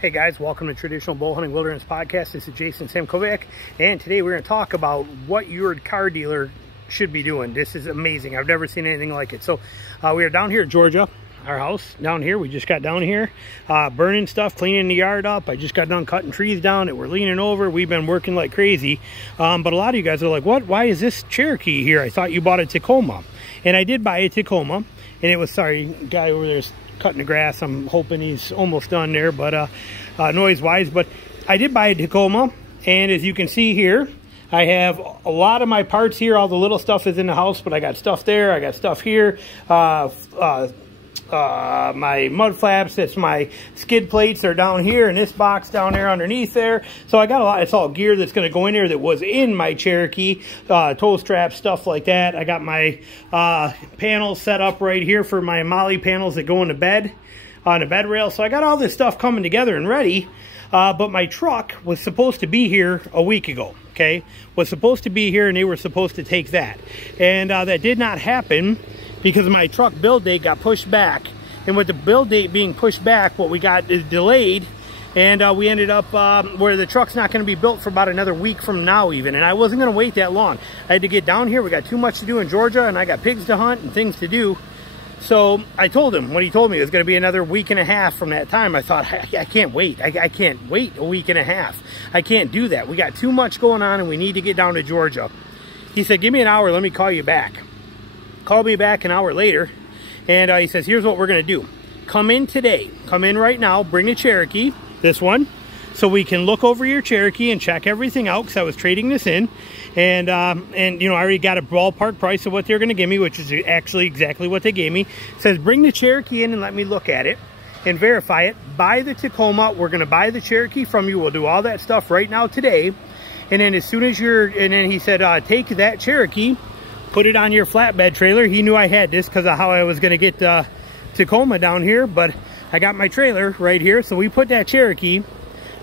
Hey guys, welcome to Traditional Bow Hunting Wilderness Podcast. This is Jason Samkovic, and today we're going to talk about what your car dealer should be doing. This is amazing. I've never seen anything like it. So we are down here in Georgia, our house down here. We just got down here burning stuff, cleaning the yard up. I just got done cutting trees down that we're leaning over. We've been working like crazy. But a lot of you guys are like, what? Why is this Cherokee here? I thought you bought a Tacoma. And I did buy a Tacoma, and it was, sorry, guy over there's cutting the grass. I'm hoping he's almost done there, but noise wise. But I did buy a Tacoma, and as you can see here, I have a lot of my parts here. All the little stuff is in the house, but I got stuff there, I got stuff here, my mud flaps, that's my skid plates are down here in this box down there underneath there. So I got a lot. It's all gear that's going to go in there that was in my Cherokee, toe straps, stuff like that. I got my panels set up right here for my molly panels that go in the bed, on the bed rail. So I got all this stuff coming together and ready. But my truck was supposed to be here a week ago, okay? Was supposed to be here, and they were supposed to take that. And that did not happen because my truck build date got pushed back. And with the build date being pushed back, what we got is delayed. And we ended up where the truck's not going to be built for about another week from now even. And I wasn't going to wait that long. I had to get down here. We got too much to do in Georgia, and I got pigs to hunt and things to do. So I told him, when he told me it was going to be another week and a half from that time, I thought, I can't wait. I can't wait a week and a half. I can't do that. We got too much going on, and we need to get down to Georgia. He said, give me an hour, let me call you back. Called me back an hour later, and he says, here's what we're going to do. Come in today. Come in right now. Bring a Cherokee, this one, so we can look over your Cherokee and check everything out, because I was trading this in. And you know, I already got a ballpark price of what they're going to give me, which is actually exactly what they gave me. It says, bring the Cherokee in and let me look at it and verify it. Buy the Tacoma. We're going to buy the Cherokee from you. We'll do all that stuff right now today. And then as soon as and then he said, take that Cherokee, put it on your flatbed trailer. He knew I had this because of how I was going to get Tacoma down here, but I got my trailer right here. So we put that Cherokee.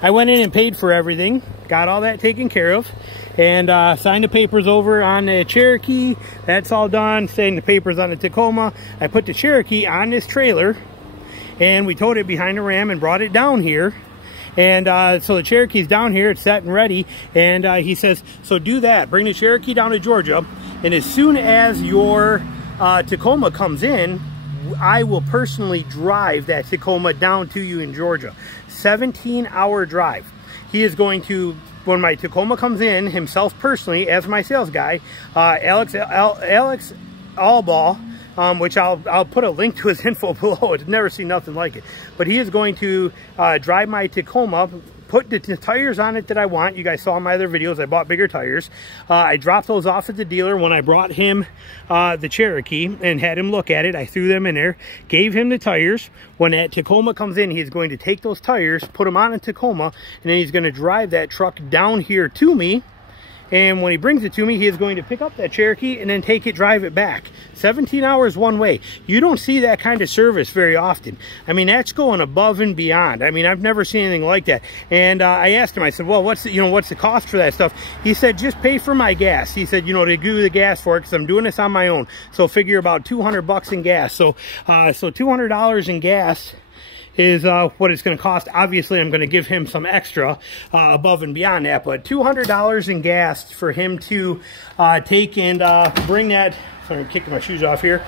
I went in and paid for everything, got all that taken care of, and signed the papers over on the Cherokee. That's all done. Signed the papers on the Tacoma. I put the Cherokee on this trailer, and we towed it behind the Ram and brought it down here. And so the Cherokee's down here, it's set and ready. And he says, so do that. Bring the Cherokee down to Georgia. And as soon as your Tacoma comes in, I will personally drive that Tacoma down to you in Georgia. 17-hour drive. He is going to, when my Tacoma comes in, himself personally, as my sales guy, albaugh, which I'll put a link to his info below. I've never seen nothing like it. But he is going to drive my Tacoma, put the tires on it that I want. You guys saw in my other videos, I bought bigger tires. I dropped those off at the dealer when I brought him the Cherokee and had him look at it. I threw them in there, gave him the tires. When that Tacoma comes in, he's going to take those tires, put them on a Tacoma, and then he's going to drive that truck down here to me. And when he brings it to me, he is going to pick up that Cherokee and then take it, drive it back. 17 hours one way. You don't see that kind of service very often. I mean, that's going above and beyond. I mean, I've never seen anything like that. And I asked him, I said, well, what's the cost for that stuff? He said, just pay for my gas. He said, you know, to do the gas for it, because I'm doing this on my own. So figure about 200 bucks in gas. So $200 in gas is what it's going to cost. Obviously, I'm going to give him some extra above and beyond that, but $200 in gas for him to take and bring that, sorry, I'm kicking my shoes off here,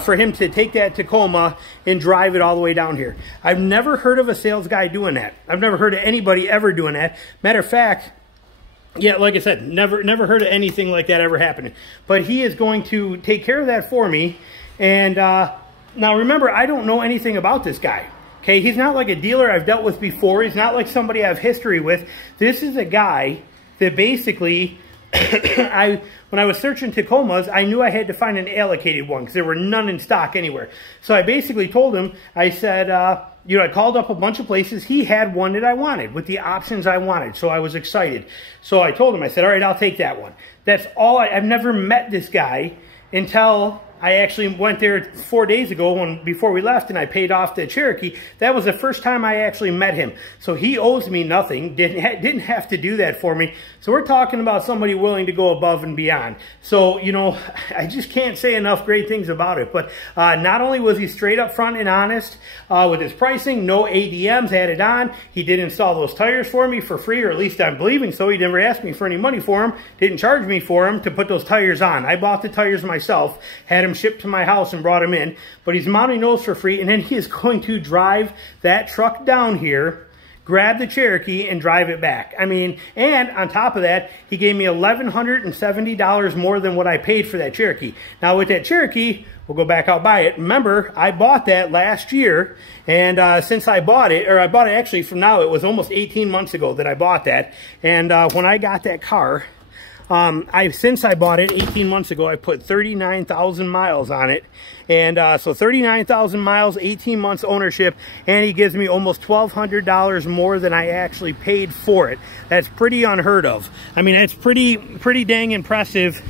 for him to take that Tacoma and drive it all the way down here. I've never heard of a sales guy doing that. I've never heard of anybody ever doing that. Matter of fact, yeah, like I said, never heard of anything like that ever happening. But he is going to take care of that for me. And now remember, I don't know anything about this guy. Okay, he's not like a dealer I've dealt with before. He's not like somebody I have history with. This is a guy that basically, when I was searching Tacomas, I knew I had to find an allocated one because there were none in stock anywhere. So I basically told him, I said, you know, I called up a bunch of places. He had one that I wanted with the options I wanted. So I was excited. So I told him, I said, all right, I'll take that one. That's all. I've never met this guy until I actually went there 4 days ago before we left, and I paid off the Cherokee. That was the first time I actually met him. So he owes me nothing, didn't have to do that for me. So we're talking about somebody willing to go above and beyond. So, you know, I just can't say enough great things about it. But not only was he straight up front and honest with his pricing, no ADMs added on. He did install those tires for me for free, or at least I'm believing so. He never asked me for any money for them, didn't charge me for them to put those tires on. I bought the tires myself, had him shipped to my house and brought him in, but he's mounting those for free, and then he is going to drive that truck down here, grab the Cherokee, and drive it back. I mean, and on top of that, he gave me $1,170 more than what I paid for that Cherokee. Now with that Cherokee, we'll go back out by it. Remember, I bought that last year, and since I bought it, or I bought it actually from now, it was almost 18 months ago that I bought that, and when I got that car, since I bought it 18 months ago, I put 39,000 miles on it. And so 39,000 miles, 18 months ownership, and he gives me almost $1,200 more than I actually paid for it. That's pretty unheard of. I mean, that's pretty dang impressive,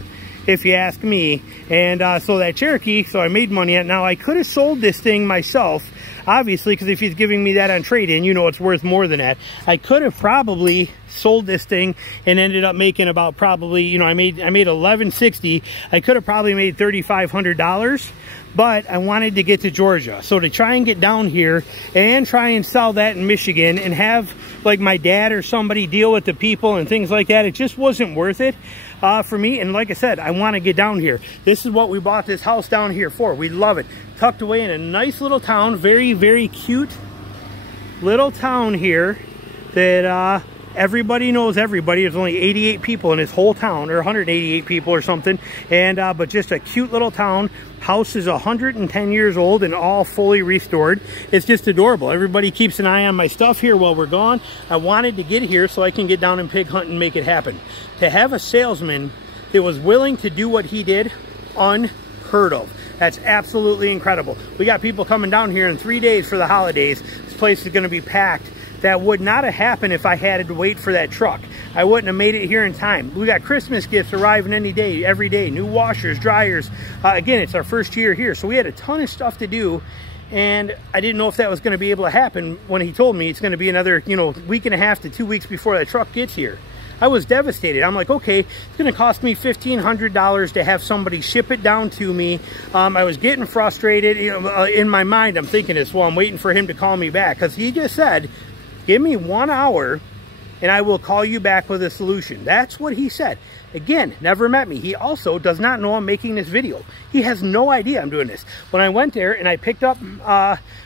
if you ask me. And so that Cherokee, so I made money on it. Now, I could have sold this thing myself, obviously, because if he's giving me that on trade-in, you know it's worth more than that. I could have probably sold this thing and ended up making about probably, you know, I made $1,160. I could have probably made $3,500, but I wanted to get to Georgia. So to try and get down here and try and sell that in Michigan and have like my dad or somebody deal with the people and things like that, it just wasn't worth it for me. And like I said, I want to get down here. This is what we bought this house down here for. We love it. Tucked away in a nice little town, very, very cute little town here that everybody knows everybody. There's only 88 people in this whole town, or 188 people or something, and but just a cute little town. House is 110 years old and all fully restored. It's just adorable. Everybody keeps an eye on my stuff here while we're gone. I wanted to get here so I can get down and pig hunt and make it happen. To have a salesman that was willing to do what he did, unheard of. That's absolutely incredible. We got people coming down here in 3 days for the holidays. This place is going to be packed. That would not have happened if I had to wait for that truck. I wouldn't have made it here in time. We got Christmas gifts arriving any day, every day. New washers, dryers. Again, it's our first year here, so we had a ton of stuff to do. And I didn't know if that was going to be able to happen when he told me it's going to be another, you know, week and a half to 2 weeks before that truck gets here. I was devastated. I'm like, okay, it's going to cost me $1,500 to have somebody ship it down to me. I was getting frustrated. You know, in my mind, I'm thinking this while I'm waiting for him to call me back, because he just said, give me 1 hour and I will call you back with a solution. That's what he said. Again, never met me. He also does not know I'm making this video. He has no idea I'm doing this. When I went there and I picked up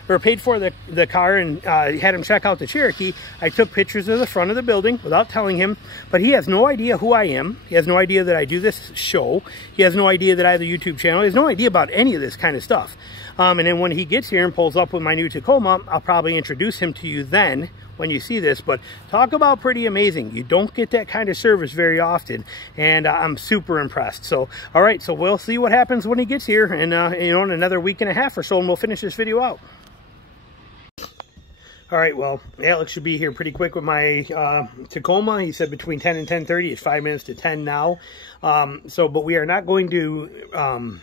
or paid for the car and had him check out the Cherokee, I took pictures of the front of the building without telling him, but he has no idea who I am. He has no idea that I do this show. He has no idea that I have a YouTube channel. He has no idea about any of this kind of stuff. And then when he gets here and pulls up with my new Tacoma, I'll probably introduce him to you then when you see this. But talk about pretty amazing. You don't get that kind of service very often, and I'm super impressed. So, all right, so we'll see what happens when he gets here, and you know, in another week and a half or so, and we'll finish this video out. All right, well, Alex should be here pretty quick with my Tacoma. He said between 10 and 10:30. It's 5 minutes to 10 now. But we are not going to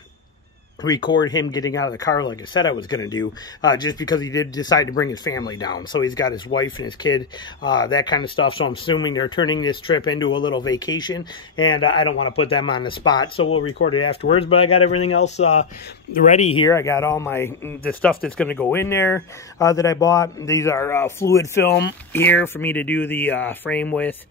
record him getting out of the car like I said I was going to do, just because he did decide to bring his family down. So he's got his wife and his kid, that kind of stuff. So I'm assuming they're turning this trip into a little vacation, and I don't want to put them on the spot, so we'll record it afterwards. But I got everything else ready here. I got all the stuff that's going to go in there that I bought. These are fluid film here for me to do the frame with.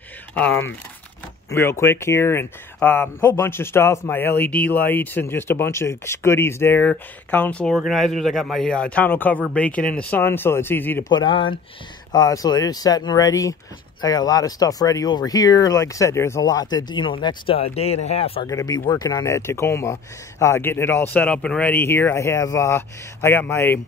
Real quick here, and a whole bunch of stuff, my LED lights and just a bunch of goodies there. Console organizers. I got my tonneau cover baking in the sun, so it's easy to put on. So it is set and ready. I got a lot of stuff ready over here. Like I said, there's a lot that, you know, next day and a half are going to be working on that Tacoma, getting it all set up and ready here. I have I got my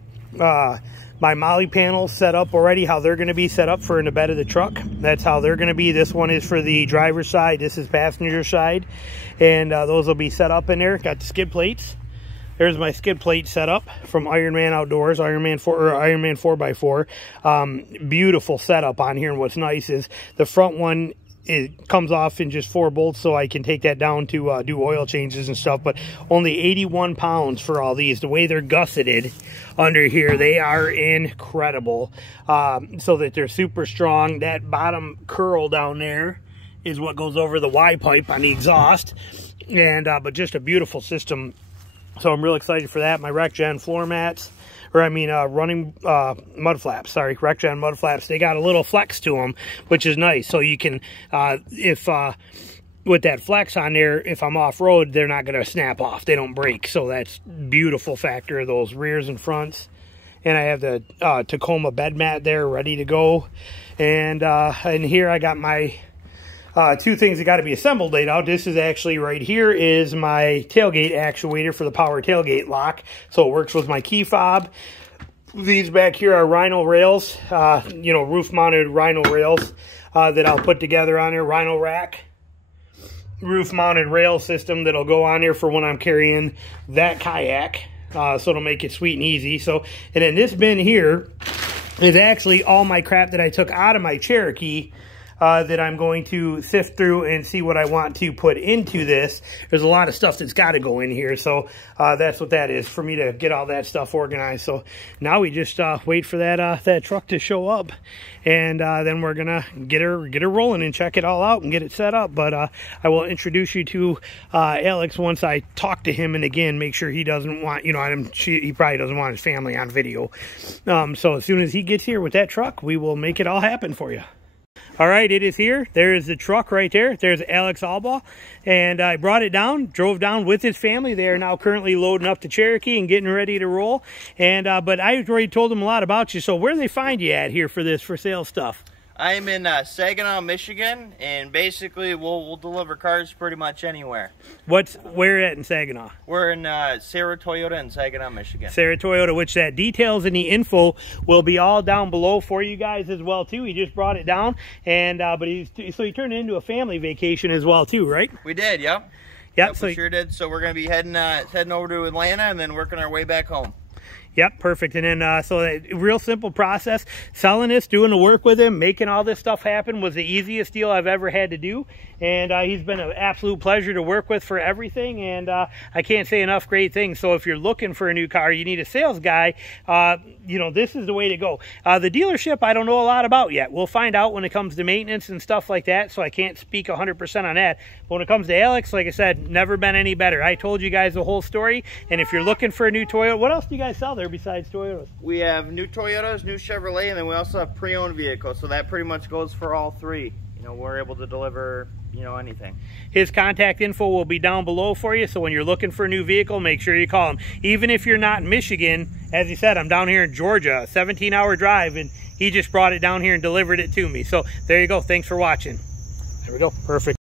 molly panels set up already, how they're going to be set up for in the bed of the truck. That's how they're going to be. This one is for the driver's side. This is passenger side. And those will be set up in there. Got the skid plates. There's my skid plate set up from Iron Man Outdoors, Iron Man 4x4. Beautiful setup on here. And what's nice is the front one it comes off in just 4 bolts, so I can take that down to do oil changes and stuff. But only 81 pounds for all these. The way they're gusseted under here, they are incredible. So that they're super strong. That bottom curl down there is what goes over the Y pipe on the exhaust. And but just a beautiful system. So I'm real excited for that. My RecGen floor mats, or I mean running mud flaps, sorry, RecGen mud flaps, they got a little flex to them, which is nice. So you can, if with that flex on there, if I'm off-road, they're not going to snap off. They don't break. So that's beautiful factor of those rears and fronts. And I have the Tacoma bed mat there ready to go. And here I got my 2 things that got to be assembled laid out. This is actually right here is my tailgate actuator for the power tailgate lock. So it works with my key fob. These back here are Rhino rails, you know, roof mounted Rhino rails that I'll put together on there. Rhino rack, roof mounted rail system that'll go on there for when I'm carrying that kayak. So it'll make it sweet and easy. So, and then this bin here is actually all my crap that I took out of my Cherokee that I'm going to sift through and see what I want to put into this. There's a lot of stuff that's got to go in here, so that's what that is, for me to get all that stuff organized. So now we just wait for that truck to show up, and then we're gonna get her rolling and check it all out and get it set up. But I will introduce you to Alex once I talk to him, and again, make sure he doesn't want, you know, he probably doesn't want his family on video. So as soon as he gets here with that truck, we will make it all happen for you. All right, it is here. There is the truck right there. There's Alex.albaugh, and I brought it down, drove down with his family. They are now currently loading up the Cherokee and getting ready to roll. And but I already told them a lot about you. So where do they find you at here for this for sale stuff? I'm in Saginaw, Michigan, and basically we'll deliver cars pretty much anywhere. Where at in Saginaw? We're in Serra Toyota in Saginaw, Michigan. Serra Toyota, which that details and the info will be all down below for you guys as well too. He just brought it down, and but he turned it into a family vacation as well too, right? We did, yep. Yep, so we sure did. So we're gonna be heading over to Atlanta and then working our way back home. Yep, perfect. And then, so a real simple process. Selling this, doing the work with him, making all this stuff happen was the easiest deal I've ever had to do. And he's been an absolute pleasure to work with for everything. And I can't say enough great things. So if you're looking for a new car, you need a sales guy, you know, this is the way to go. The dealership, I don't know a lot about yet. We'll find out when it comes to maintenance and stuff like that. So I can't speak 100% on that. But when it comes to Alex, like I said, never been any better. I told you guys the whole story. And if you're looking for a new Toyota, what else do you guys sell there besides Toyotas? We have new Toyotas, new Chevrolet, and then we also have pre-owned vehicles. So that pretty much goes for all 3. You know, we're able to deliver, you know, anything. His contact info will be down below for you. So when you're looking for a new vehicle, make sure you call him. Even if you're not in Michigan, as he said, I'm down here in Georgia, a 17-hour drive, and he just brought it down here and delivered it to me. So there you go. Thanks for watching. There we go. Perfect.